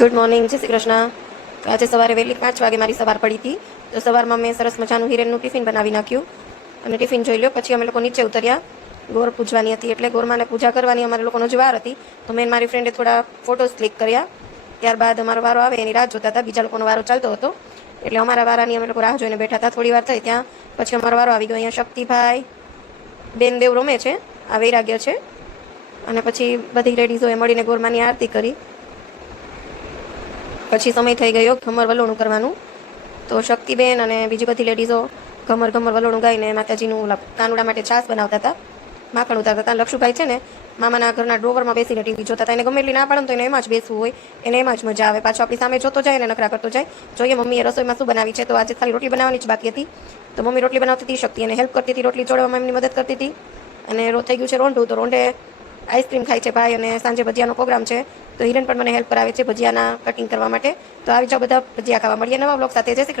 Good morning, જય શ્રી કૃષ્ણ. આજે સવારે વહેલી 5 વાગે મારી સવાર પડી હતી. તો સવારમાં મેં સરસ મજાનું હિરેનનું ટિફિન બનાવી નાખ્યું અને ટિફિન જોઈ લો. પછી અમે લોકો નીચે ઉતર્યા. ગોર પૂજવાની હતી એટલે ગોરમાને પૂજા કરવાની અમારે લોકોનો જ વાર હતી. તો મેં મારી ફ્રેન્ડે થોડા ફોટોસ ક્લિક કર્યા. ત્યારબાદ અમારો વારો આવે એની રાહ જોતા હતા. બીજા લોકોનો વારો ચાલતો હતો એટલે અમારા વારાની અમે લોકો રાહ જોઈને બેઠા હતા. થોડી વાર થઈ ત્યાં પછી અમારો વારો આવી ગયો. અહીંયા શક્તિભાઈ બેન દેવ રમે છે, આ વૈરાગ્ય છે. અને પછી બધી લેડીઝોએ મળીને ગોરમાની આરતી કરી. પછી સમય થઈ ગયો ઘમર વલોણું કરવાનું. તો શક્તિબેન અને બીજી બધી લેડીઝો ઘમર વલોણું ગાઈને માતાજીનું કાનુડા માટે છાશ બનાવતા હતા, માખણ ઉતારતા હતા. લક્ષુભાઈ છે ને મામાના ઘરના ડ્રોવરમાં બેસીને ટીવી જોતા હતા. એને ગમે એટલી ના પાડે તો એને એમાં જ બેસવું હોય, એને એમાં જ મજા આવે. પાછો આપણી સામે જોતો જાય ને નખરા કરતો જાય. જોઈએ મમ્મીએ રસોઈમાં શું બનાવી છે. તો આજે ખાલી રોટલી બનાવવાની જ બાકી હતી. તો મમ્મી રોટલી બનાવતી હતી, શક્તિ એને હેલ્પ કરતી હતી, રોટલી ચોળવામાં એમની મદદ કરતી હતી. અને થઈ ગયું છે રોંઢું. તો રોંઢે આઈસ્ક્રીમ ખાય છે ભાઈ અને સાંજે ભજીયાનો પ્રોગ્રામ છે. તો હિરેન પણ મને હેલ્પ કરાવે છે ભજીયાના કટિંગ કરવા માટે. તો આવી જાઓ બધા ભજીયા ખાવા. મળીએ નવા બ્લોગ સાથે. જય શ્રી કૃષ્ણ.